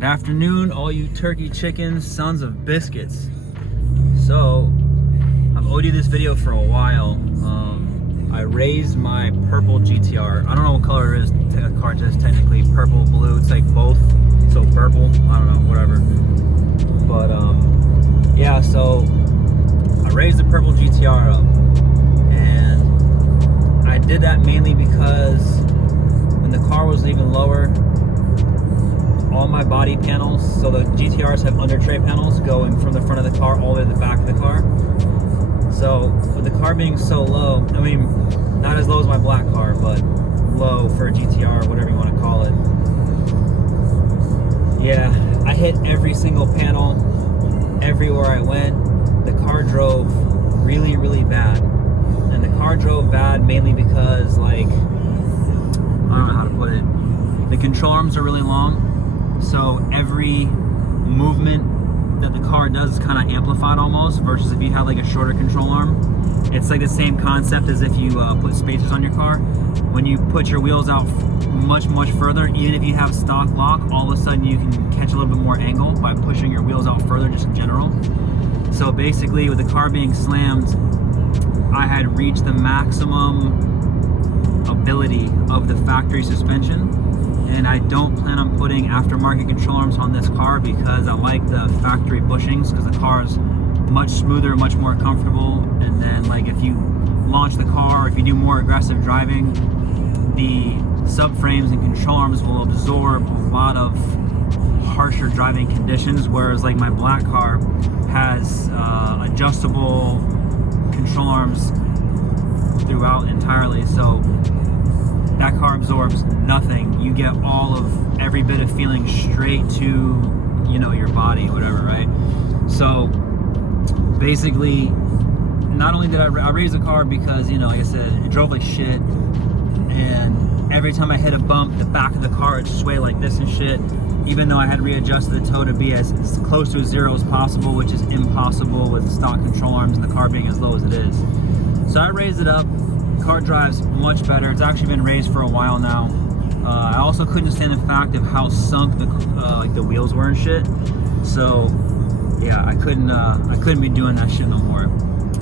Good afternoon, all you turkey chickens, sons of biscuits. So, I've owed you this video for a while. I raised my purple GTR. I don't know what color it is. The car just technically purple, blue. It's like both. So purple. I don't know, whatever. But yeah. So I raised the purple GTR up, and I did that mainly because when the car was even lower, all my body panels, so the GTRs have under tray panels going from the front of the car all the way to the back of the car. So with the car being so low, I mean, not as low as my black car, but low for a GTR, whatever you want to call it. Yeah, I hit every single panel, everywhere I went. The car drove really, really bad. And the car drove bad mainly because, like, I don't know how to put it. The control arms are really long. So every movement that the car does is kind of amplified almost, versus if you have like a shorter control arm. It's like the same concept as if you put spacers on your car. When you put your wheels out much further, even if you have stock lock, all of a sudden you can catch a little bit more angle by pushing your wheels out further, just in general. So basically, with the car being slammed, I had reached the maximum ability of the factory suspension. And I don't plan on putting aftermarket control arms on this car because I like the factory bushings, because the car is much smoother, much more comfortable. And then, like, if you launch the car, or if you do more aggressive driving, the subframes and control arms will absorb a lot of harsher driving conditions, whereas like my black car has adjustable control arms throughout entirely. So that car absorbs nothing. You get all of every bit of feeling straight to, you know, your body, whatever, right? So basically, not only did I raise the car because, you know, like I said, it drove like shit, and every time I hit a bump, the back of the car would sway like this and shit, even though I had readjusted the toe to be as close to a zero as possible, which is impossible with stock control arms and the car being as low as it is. So I raised it up. Car drives much better. It's actually been raised for a while now. I also couldn't stand the fact of how sunk the like the wheels were and shit. So yeah, I couldn't be doing that shit no more.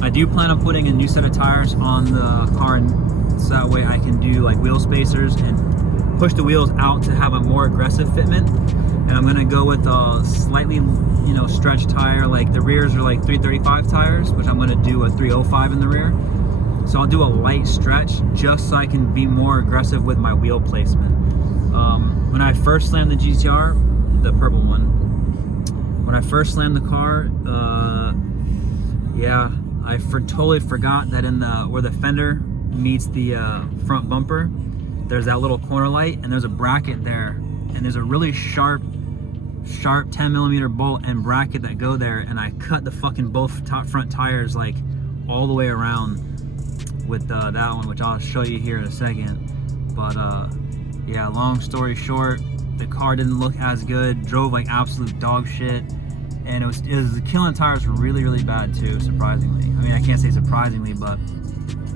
I do plan on putting a new set of tires on the car, and so that way I can do like wheel spacers and push the wheels out to have a more aggressive fitment. And I'm gonna go with a slightly, you know, stretched tire. Like the rears are like 335 tires, which I'm gonna do a 305 in the rear. So I'll do a light stretch just so I can be more aggressive with my wheel placement. When I first slammed the GTR, the purple one, when I first slammed the car, yeah, I totally forgot that in the where the fender meets the front bumper, there's that little corner light, and there's a bracket there, and there's a really sharp 10mm bolt and bracket that go there, and I cut the fucking both front tires like all the way around with that one, which I'll show you here in a second. But yeah, long story short, the car didn't look as good, drove like absolute dog shit, and it was killing tires really bad too, surprisingly. I mean, I can't say surprisingly, but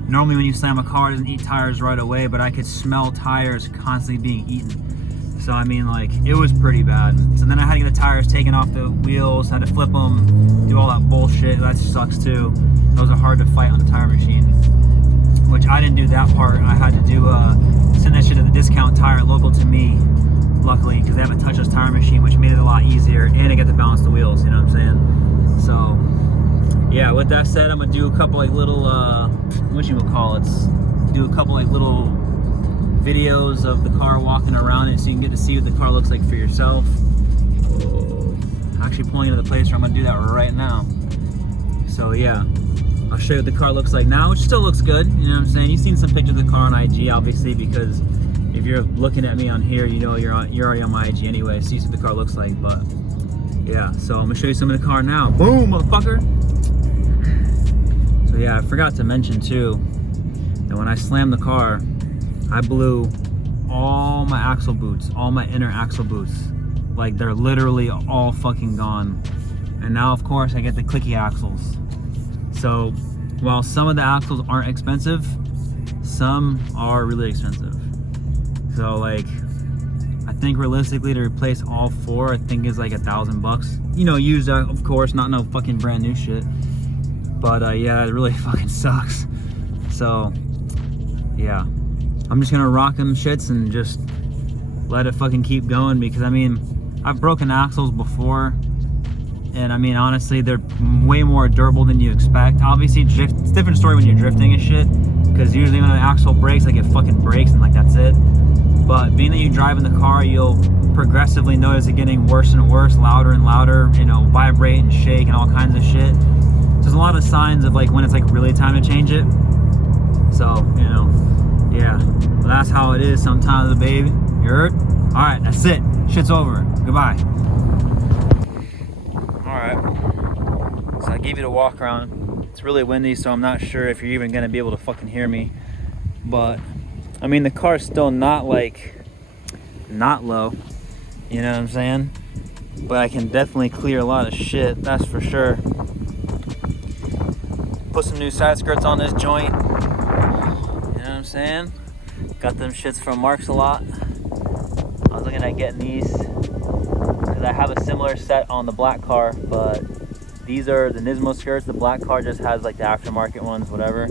normally when you slam a car, it doesn't eat tires right away, but I could smell tires constantly being eaten. So I mean, like, it was pretty bad. So then I had to get the tires taken off the wheels, had to flip them, do all that bullshit. That sucks too. Those are hard to fight on the tire machine, which I didn't do that part. I had to do send that shit to the discount tire local to me, luckily, because they have a touchless tire machine, which made it a lot easier, and I get to balance the wheels, you know what I'm saying? So yeah, with that said, I'm gonna do a couple like little what you would call it, do a couple like little videos of the car walking around it, so you can get to see what the car looks like for yourself. Actually pulling into the place where I'm gonna do that right now. So yeah, I'll show you what the car looks like now, which still looks good, you know what I'm saying? You've seen some pictures of the car on IG, obviously, because if you're looking at me on here, you know you're already on my IG anyway, so you see what the car looks like. But yeah, so I'm gonna show you some of the car now. Boom, motherfucker! So yeah, I forgot to mention too, that when I slammed the car, I blew all my axle boots, all my inner axle boots. Like, they're literally all fucking gone. And now, of course, I get the clicky axles. So while some of the axles aren't expensive, some are really expensive. So like, I think realistically to replace all four, I think is like $1,000. You know, used of course, not no fucking brand new shit. But yeah, it really fucking sucks. So yeah, I'm just gonna rock them shits and just let it fucking keep going, because I mean, I've broken axles before, and I mean, honestly, they're way more durable than you expect. Obviously, it's a different story when you're drifting and shit, because usually when an axle breaks, like, it fucking breaks and like that's it. But being that you drive in the car, you'll progressively notice it getting worse and worse, louder and louder, you know, vibrate and shake and all kinds of shit. So there's a lot of signs of like when it's like really time to change it. So, you know, yeah, well, that's how it is sometimes, baby. You heard? All right, that's it. Shit's over. Goodbye. All right. So I gave you the walk around. It's really windy, so I'm not sure if you're even gonna be able to fucking hear me. But I mean, the car's still not like not low. You know what I'm saying? But I can definitely clear a lot of shit. That's for sure. Put some new side skirts on this joint. You know what I'm saying? Got them shits from Mark's a lot. I was looking at getting these because I have a similar set on the black car, but these are the Nismo skirts. The black car just has like the aftermarket ones, whatever.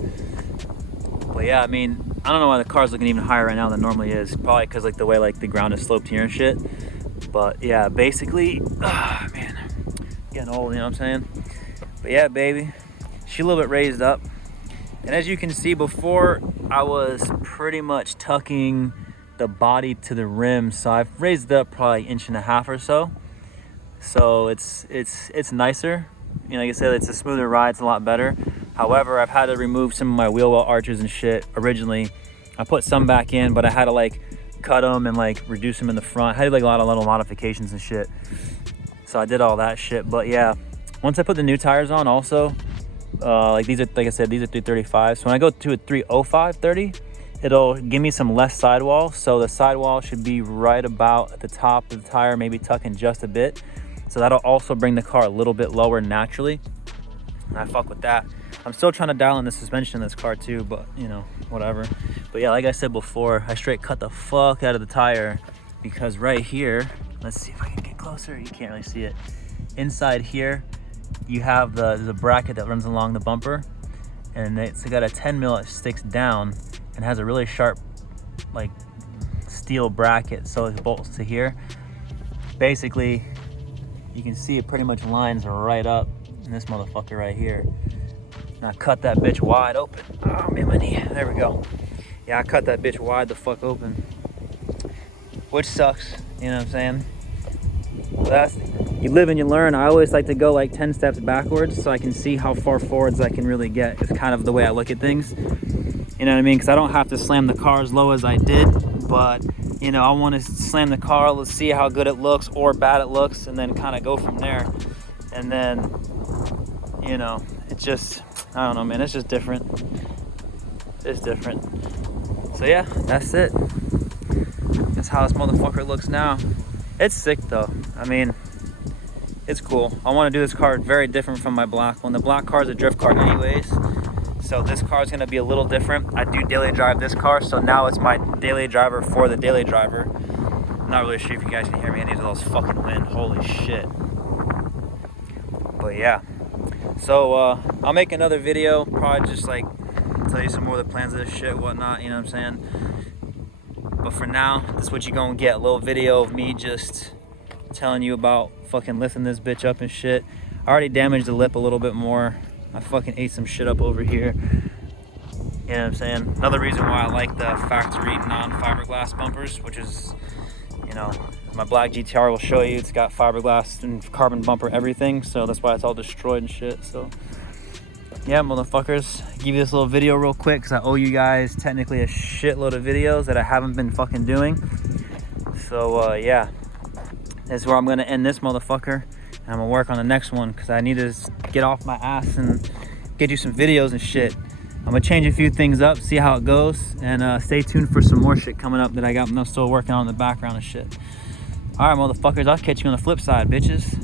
But yeah, I mean, I don't know why the car's looking even higher right now than it normally is. Probably because like the way like the ground is sloped here and shit. But yeah, basically, man, getting old, you know what I'm saying? But yeah, baby, she's a little bit raised up. And as you can see, before I was pretty much tucking the body to the rim, so I've raised it up probably 1.5 inches or so. So it's nicer. You know, like I said, it's a smoother ride, it's a lot better. However, I've had to remove some of my wheel well arches and shit originally. I put some back in, but I had to like cut them and like reduce them in the front. I had like a lot of little modifications and shit. So I did all that shit. But yeah, once I put the new tires on also, like these are, like I said, these are 335. So when I go to a 305/30, it'll give me some less sidewall. So the sidewall should be right about at the top of the tire, maybe tucking just a bit. So that'll also bring the car a little bit lower naturally. And I fuck with that. I'm still trying to dial in the suspension in this car too, but you know, whatever. But yeah, like I said before, I straight cut the fuck out of the tire, because right here, let's see if I can get closer. You can't really see it. Inside here, you have the bracket that runs along the bumper, and it's got a 10 mil that sticks down and has a really sharp like steel bracket, so it bolts to here. Basically, you can see it pretty much lines right up in this motherfucker right here. And I cut that bitch wide open. Oh man, my knee. There we go. Yeah, I cut that bitch wide the fuck open, which sucks. You know what I'm saying? That's, you live and you learn. I always like to go like 10 steps backwards so I can see how far forwards I can really get. It's kind of the way I look at things. You know what I mean? Because I don't have to slam the car as low as I did, but you know, I want to slam the car, let's see how good it looks or bad it looks, and then kind of go from there. And then, you know, it's just, I don't know, man, it's just different. It's different. So yeah, that's it. That's how this motherfucker looks now. It's sick though. I mean, it's cool. I want to do this car very different from my black one. The black car is a drift car anyways, so this car is going to be a little different. I do daily drive this car, so now it's my daily driver for the daily driver. I'm not really sure if you guys can hear me. These are those fucking wind. Holy shit. But yeah, so I'll make another video, probably just like tell you some more of the plans of this shit, whatnot, you know what I'm saying? But for now, this is what you're gonna get, a little video of me just telling you about fucking lifting this bitch up and shit. I already damaged the lip a little bit more. I fucking ate some shit up over here. You know what I'm saying? Another reason why I like the factory non-fiberglass bumpers, which is, you know, my black GTR will show you it's got fiberglass and carbon bumper everything, so that's why it's all destroyed and shit. So yeah, motherfuckers, give you this little video real quick because I owe you guys technically a shitload of videos that I haven't been fucking doing. So yeah, this is where I'm gonna end this motherfucker, and I'm gonna work on the next one because I need to get off my ass and get you some videos and shit. I'm gonna change a few things up, see how it goes, and stay tuned for some more shit coming up that I got. I'm still working on in the background and shit. All right, motherfuckers, I'll catch you on the flip side, bitches.